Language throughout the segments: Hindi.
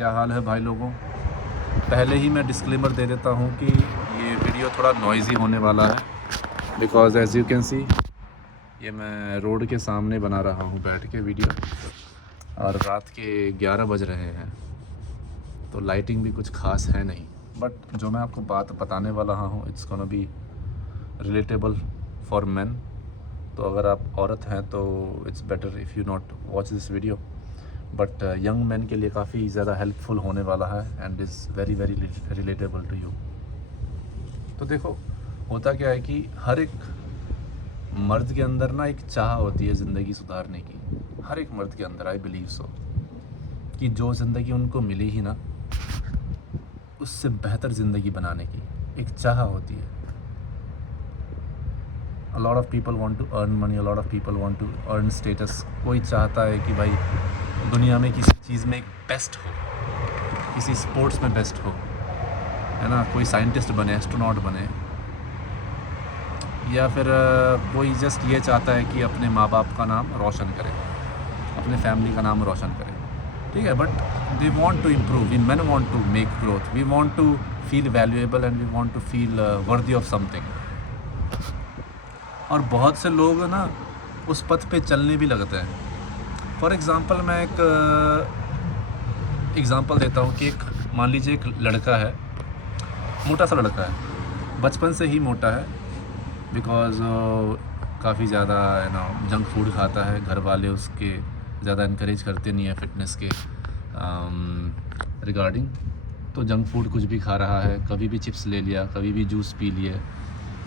क्या हाल है भाई लोगों। पहले ही मैं डिस्क्लेमर दे देता हूँ कि ये वीडियो थोड़ा नॉइज़ी होने वाला है, because as you can see ये मैं रोड के सामने बना रहा हूँ बैठ के वीडियो, और रात के 11 बज रहे हैं, तो लाइटिंग भी कुछ खास है नहीं। बट जो मैं आपको बात बताने वाला हूँ it's gonna be relatable for men. तो अगर आप औरत हैं तो it's better if you not watch this video, but young man के लिए काफ़ी ज़्यादा हेल्पफुल होने वाला है and is very very relatable to you. तो देखो, होता क्या है कि हर एक मर्द के अंदर ना एक चाह होती है ज़िंदगी सुधारने की। हर एक मर्द के अंदर, आई बिलीव सो, कि जो ज़िंदगी उनको मिली ही ना, उससे बेहतर ज़िंदगी बनाने की एक चाह होती है। A lot of people want to earn money, a lot of people want to earn status। कोई चाहता है कि भाई दुनिया में किसी चीज़ में एक बेस्ट हो, किसी स्पोर्ट्स में बेस्ट हो, है ना, कोई साइंटिस्ट बने, एस्ट्रोनॉट बने, या फिर कोई जस्ट ये चाहता है कि अपने माँ बाप का नाम रोशन करे, अपने फैमिली का नाम रोशन करे, ठीक है। But we want to improve, we man want to make growth, we want to feel valuable and we want to feel worthy of something. और बहुत से लोग ना उस पथ पे चलने भी लगते हैं। फॉर एग्ज़ाम्पल मैं एक एग्ज़ाम्पल देता हूँ कि एक, मान लीजिए एक लड़का है, मोटा सा लड़का है, बचपन से ही मोटा है, बिकॉज़ काफ़ी ज़्यादा है ना जंक फूड खाता है। घर वाले उसके ज़्यादा इनकरेज करते नहीं है फिटनेस के रिगार्डिंग। तो जंक फूड कुछ भी खा रहा है, कभी भी चिप्स ले लिया, कभी भी जूस पी लिए,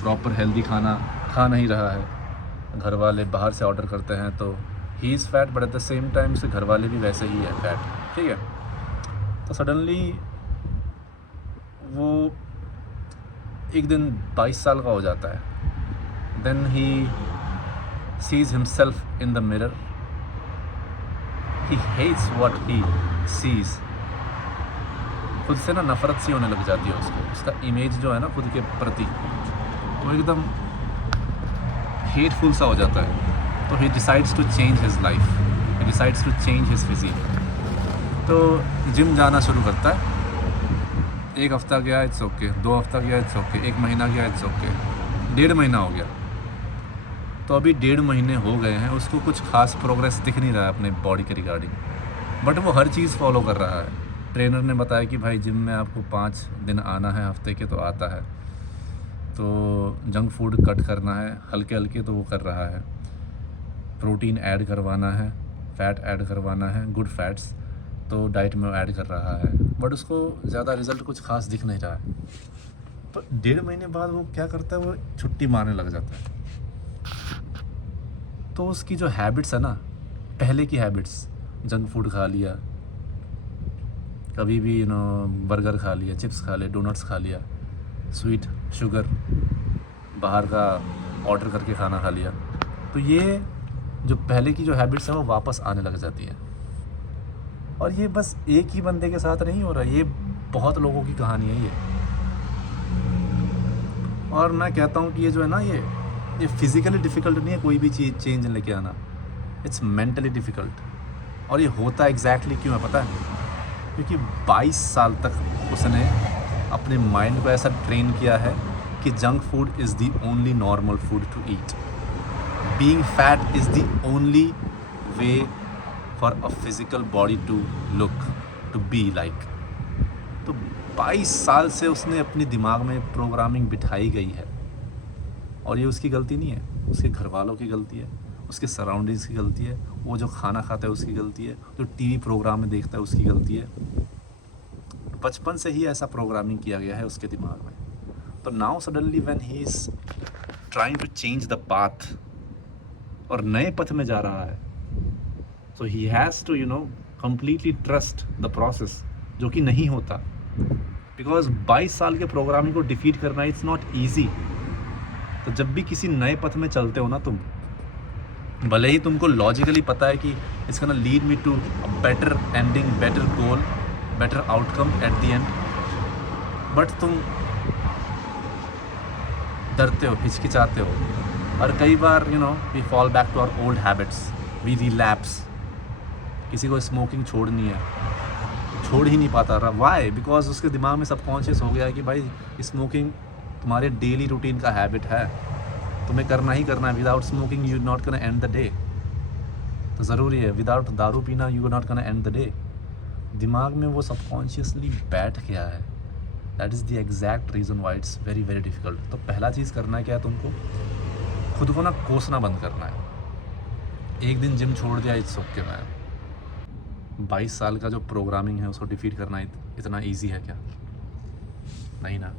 प्रॉपर हेल्दी खाना खा नहीं रहा है। घर वाले बाहर से ऑर्डर करते हैं तो he is fat, but at the same time से घर वाले भी वैसे ही है फैट, ठीक है। तो सडनली वो एक दिन 22 साल का हो जाता है। Then he sees himself in the mirror, he hates what he sees. खुद से ना नफ़रत सी होने लग जाती है उसको, उसका इमेज जो है ना खुद के प्रति वो एकदम हेटफुल सा हो जाता है। तो he decides to change his life, he decides to change his physique. तो जिम जाना शुरू करता है। एक हफ़्ता गया, इट्स ओके, 2 हफ्ता गया, इट्स ओके, 1 महीना गया, इट्स ओके, 1.5 महीना हो गया। तो अभी 1.5 महीने हो गए हैं, उसको कुछ खास प्रोग्रेस दिख नहीं रहा है अपने बॉडी के रिगार्डिंग, बट वो हर चीज़ फॉलो कर रहा है। ट्रेनर ने बताया कि भाई जिम में आपको 5 दिन आना है हफ्ते के, तो आता है। तो जंक फूड कट करना है हल्के हल्के, तो वो कर रहा है। प्रोटीन ऐड करवाना है, फ़ैट ऐड करवाना है, गुड फैट्स, तो डाइट में ऐड कर रहा है, बट उसको ज़्यादा रिज़ल्ट कुछ खास दिख नहीं रहा है। पर 1.5 महीने बाद वो क्या करता है, वो छुट्टी मारने लग जाता है। तो उसकी जो हैबिट्स है ना, पहले की हैबिट्स, जंक फूड खा लिया, कभी भी बर्गर खा लिया, चिप्स खा लिए, डोनट्स खा लिया, स्वीट शुगर बाहर का ऑर्डर करके खाना खा लिया, तो ये जो पहले की जो हैबिट्स हैं वो वापस आने लग जाती हैं। और ये बस एक ही बंदे के साथ नहीं हो रहा, ये बहुत लोगों की कहानी है ये। और मैं कहता हूँ कि ये जो है ना, ये फिज़िकली डिफ़िकल्ट नहीं है कोई भी चीज़ चेंज लेके आना, इट्स मेंटली डिफ़िकल्ट। और ये होता एग्जैक्टली क्यों है पता है? क्योंकि 22 साल तक उसने अपने माइंड को ऐसा ट्रेन किया है कि junk food is the only normal food to eat, being fat is the only way for a physical body to look, to be like. तो 22 साल से उसने अपने दिमाग में प्रोग्रामिंग बिठाई गई है, और ये उसकी गलती नहीं है, उसके घर वालों की गलती है, उसके सराउंडिंग्स की गलती है, वो जो खाना खाता है उसकी गलती है, जो टीवी प्रोग्राम में देखता है उसकी गलती है। बचपन से ही ऐसा प्रोग्रामिंग किया गया है उसके दिमाग में। तो now suddenly when he is trying to change the path, और नए पथ में जा रहा है, so he has to completely trust the process, जो कि नहीं होता, बिकॉज 22 साल के प्रोग्रामिंग को डिफीट करना इट्स नॉट ईजी। तो जब भी किसी नए पथ में चलते हो ना तुम, भले ही तुमको लॉजिकली पता है कि it's gonna lead me to a better ending, better goal, better outcome at the end, but तुम डरते हो, हिचकिचाते हो, और कई बार we fall back to our old habits, we relapse. किसी को स्मोकिंग छोड़नी है छोड़ ही नहीं पाता रहा। वाई? बिकॉज उसके दिमाग में सबकॉन्शियस हो गया है कि भाई स्मोकिंग तुम्हारे डेली रूटीन का हैबिट है, तुम्हें करना ही करना है। Without smoking you not gonna and the day. तो ज़रूरी है, विदाउट दारू पीना you not gonna and the day. दिमाग में वो सबकॉन्शियसली बैठ गया है। That is the exact reason why it's very very difficult. तो पहला चीज़ करना है क्या है, तुमको खुद को ना कोसना बंद करना है। एक दिन जिम छोड़ दिया, इट्स ओके मैन। 22 साल का जो प्रोग्रामिंग है उसको डिफीट करना इतना ईजी है क्या? नहीं ना।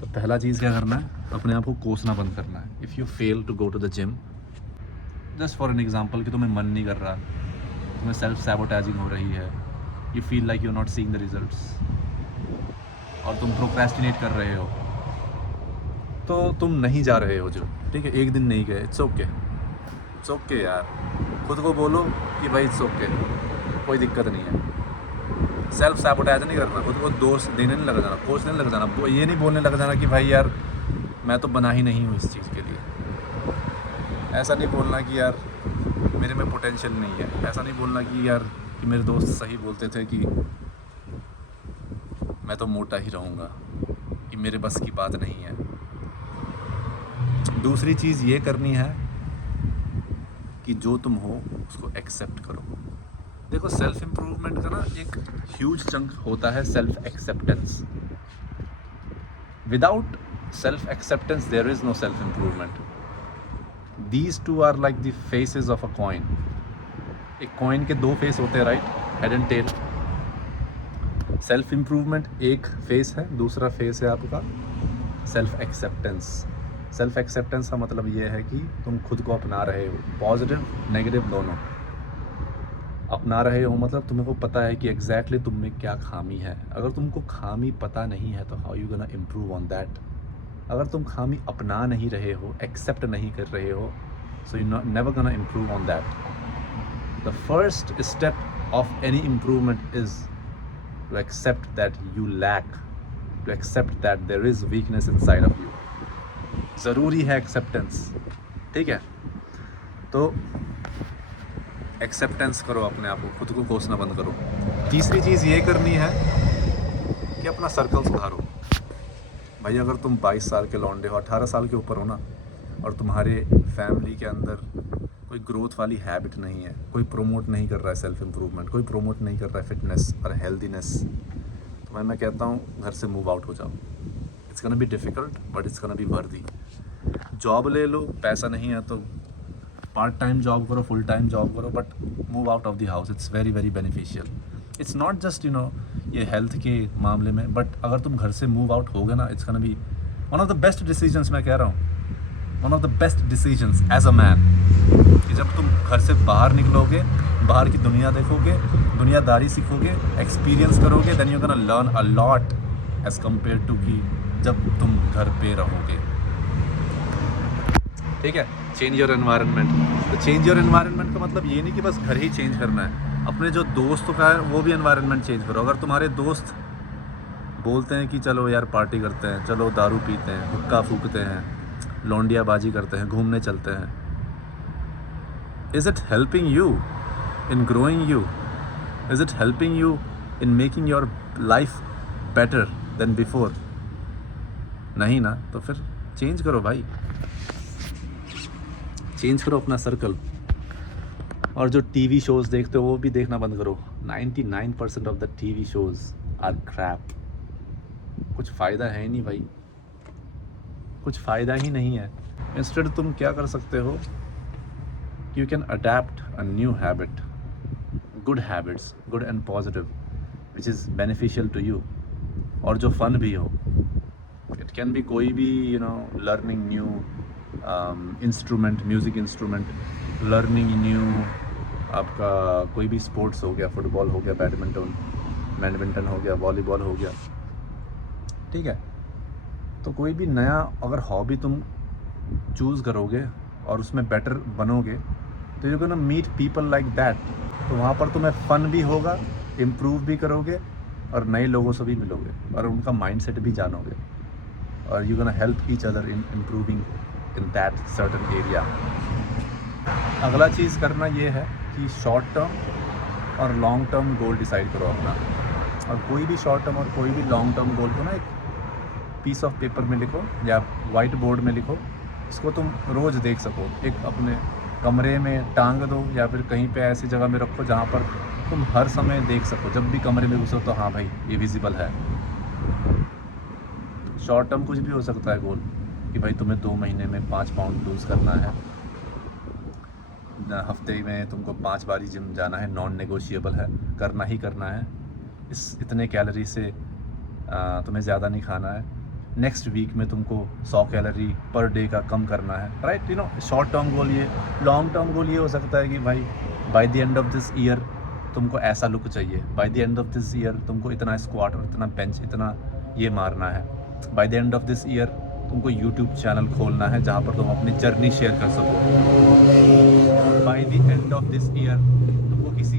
तो पहला चीज़ क्या करना है, अपने आप को कोसना बंद करना है। If you fail to go to the gym, just for an example, कि तुम्हें मन नहीं कर रहा, तुम्हें सेल्फ सैबोटेजिंग हो रही है, you feel like you are not seeing the results और तुम प्रोक्रेस्टिनेट कर रहे हो, तो तुम नहीं जा रहे हो जिम, ठीक है? एक दिन नहीं गए, इट्स ओके, इट्स ओके यार। खुद को बोलो कि भाई इट्स ओके, कोई दिक्कत नहीं है। सेल्फ सैबोटेज नहीं करना, खुद को दोष देने नहीं लग जाना, कोसने नहीं लग जाना, ये नहीं बोलने लग जाना कि भाई यार मैं तो बना ही नहीं हूँ इस चीज़ के लिए। ऐसा नहीं बोलना कि यार मेरे में पोटेंशियल नहीं है। ऐसा नहीं बोलना कि यार कि मेरे दोस्त सही बोलते थे कि मैं तो मोटा ही रहूँगा, कि मेरे बस की बात नहीं है। दूसरी चीज़ ये करनी है कि जो तुम हो उसको एक्सेप्ट करो। देखो, सेल्फ इम्प्रूवमेंट का ना एक ह्यूज चंक होता है self acceptance. Without self acceptance there is no self improvement. These two are like the faces of a coin. एक कॉइन के दो फेस होते हैं, right? Head and tail. Self improvement एक फेस है, दूसरा फेस है आपका सेल्फ एक्सेप्टेंस। सेल्फ एक्सेप्टेंस का मतलब ये है कि तुम खुद को अपना रहे हो, पॉजिटिव नेगेटिव दोनों अपना रहे हो। मतलब तुम्हें को पता है कि एग्जैक्टली तुम में क्या खामी है। अगर तुमको खामी पता नहीं है तो how you gonna improve on that? अगर तुम खामी अपना नहीं रहे हो, एक्सेप्ट नहीं कर रहे हो, so you never gonna improve on that. The first step of any improvement is to accept that you lack, to accept that there is weakness inside of you. ज़रूरी है एक्सेप्टेंस, ठीक है? तो एक्सेप्टेंस करो अपने आप को, खुद को कोसना बंद करो। तीसरी चीज़ ये करनी है कि अपना सर्कल सुधारो। भाई अगर तुम 22 साल के लौंडे हो, 18 साल के ऊपर हो ना, और तुम्हारे फैमिली के अंदर कोई ग्रोथ वाली हैबिट नहीं है, कोई प्रोमोट नहीं कर रहा है सेल्फ इम्प्रूवमेंट, कोई प्रोमोट नहीं कर रहा है फिटनेस और हेल्दीनेस, तो भाई मैं कहता हूँ घर से मूव आउट हो जाओ। It's gonna be difficult but it's gonna be worthy. Job ले लो, पैसा नहीं है तो पार्ट टाइम जॉब करो, फुल टाइम जॉब करो, but move out of the house. It's very very beneficial. It's not just ये हेल्थ के मामले में, बट अगर तुम घर से मूव आउट हो गए ना, it's gonna be one of the best decisions. मैं कह रहा हूँ one of the best decisions as a man, कि जब तुम घर से बाहर निकलोगे, बाहर की दुनिया देखोगे, दुनियादारी सीखोगे, एक्सपीरियंस करोगे, then you gonna learn a lot as compare to कि जब तुम घर पे रहोगे, ठीक है? Change your environment. तो चेंज योर एनवायरनमेंट का मतलब ये नहीं कि बस घर ही चेंज करना है, अपने जो दोस्तों का है वो भी एनवायरनमेंट चेंज करो। अगर तुम्हारे दोस्त बोलते हैं कि चलो यार पार्टी करते हैं, चलो दारू पीते हैं, हुक्का फूकते हैं, लौंडियाबाजी करते हैं, घूमने चलते हैं, is it helping you in growing you? Is it helping you in making your life better than before? नहीं ना। तो फिर चेंज करो भाई, चेंज करो अपना सर्कल। और जो टीवी शोज़ देखते हो वो भी देखना बंद करो। 99% of the TV shows are crap. कुछ फ़ायदा है ही नहीं भाई, कुछ फ़ायदा ही नहीं है। इंस्टेड तुम क्या कर सकते हो, you can adapt a new habit, good habits, good and positive, which is beneficial to you, और जो फ़न भी हो। इट कैन बी कोई भी learning new instrument, music instrument, learning new आपका कोई भी स्पोर्ट्स हो गया, फुटबॉल हो गया, बैडमिंटन हो गया, वॉलीबॉल हो गया, ठीक है? तो कोई भी नया अगर हॉबी तुम चूज़ करोगे और उसमें बेटर बनोगे, तो you gonna meet people like that. तो वहाँ पर तुम्हें फ़न भी होगा, इम्प्रूव भी करोगे, और नए लोगों से भी मिलोगे, और उनका माइंडसेट भी जानोगे, और you gonna help each other in improving in that certain area. अगला चीज़ करना ये है कि शॉर्ट टर्म और लॉन्ग टर्म गोल डिसाइड करो अपना। और कोई भी शॉर्ट टर्म और कोई भी लॉन्ग टर्म गोल को ना एक पीस ऑफ पेपर में लिखो या वाइट बोर्ड में लिखो, इसको तुम रोज़ देख सको। एक अपने कमरे में टांग दो या फिर कहीं पे ऐसी जगह में रखो जहाँ पर तुम हर समय देख सको। जब भी कमरे में घुसो तो हाँ भाई ये विजिबल है। शॉर्ट टर्म कुछ भी हो सकता है गोल, कि भाई तुम्हें 2 महीने में 5 पाउंड लूज़ करना है, हफ्ते में तुमको 5 बार जिम जाना है, नॉन नेगोशिएबल है, करना ही करना है, इतने कैलोरी से तुम्हें ज़्यादा नहीं खाना है, नेक्स्ट वीक में तुमको 100 कैलोरी पर डे का कम करना है, right. You know, short term goal ये। लॉन्ग टर्म गोल ये हो सकता है कि भाई by the end of this year तुमको ऐसा लुक चाहिए, by the end of this year तुमको इतना स्क्वाट और इतना बेंच इतना ये मारना है, by the end of this year तुमको यूट्यूब चैनल खोलना है जहाँ पर तुम अपनी जर्नी शेयर कर सको, by the end of this year तुमको किसी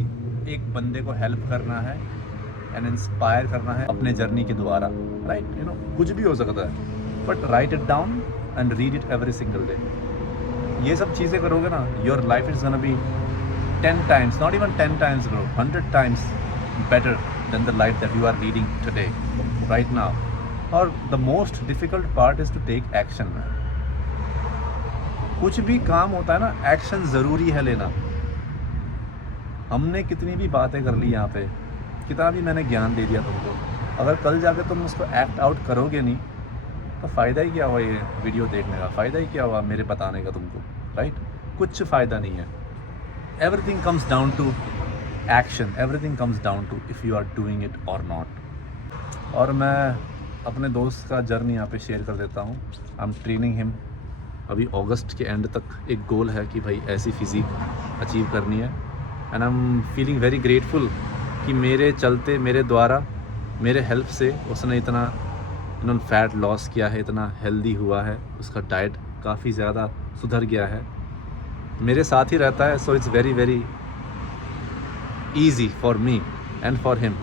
एक बंदे को हेल्प करना है एंड इंस्पायर करना है अपने जर्नी के द्वारा, राइट। यू नो, कुछ भी हो सकता है, but right it down and read it every single day. ये सब चीज़ें करोगे ना, your life is gonna be 10 times, not even 10 times bro, 100 times better than the life that you are leading today, right now. और the most difficult part is to take action. कुछ भी काम होता है ना, एक्शन ज़रूरी है लेना। हमने कितनी भी बातें कर ली यहाँ पे, कितना भी मैंने ज्ञान दे दिया तुमको, अगर कल जाकर तुम उसको एक्ट आउट करोगे नहीं तो फ़ायदा ही क्या हुआ ये वीडियो देखने का, फ़ायदा ही क्या हुआ मेरे बताने का तुमको, राइट। कुछ फ़ायदा नहीं है। Everything comes down to action, everything comes down to if you are doing it or not. और मैं अपने दोस्त का जर्नी यहाँ पे शेयर कर देता हूँ। I am training him. अभी अगस्त के एंड तक एक गोल है कि भाई ऐसी फिज़िक अचीव करनी है, and I am feeling very grateful कि मेरे चलते, मेरे द्वारा, मेरे हेल्प से उसने इतना फैट लॉस किया है, इतना हेल्दी हुआ है, उसका डाइट काफ़ी ज़्यादा सुधर गया है, मेरे साथ ही रहता है। So it's very very easy for me and for him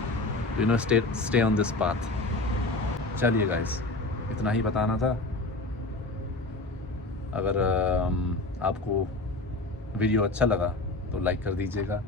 to you know stay on this path. चलिए गाइस, इतना ही बताना था। अगर आपको वीडियो अच्छा लगा तो लाइक कर दीजिएगा,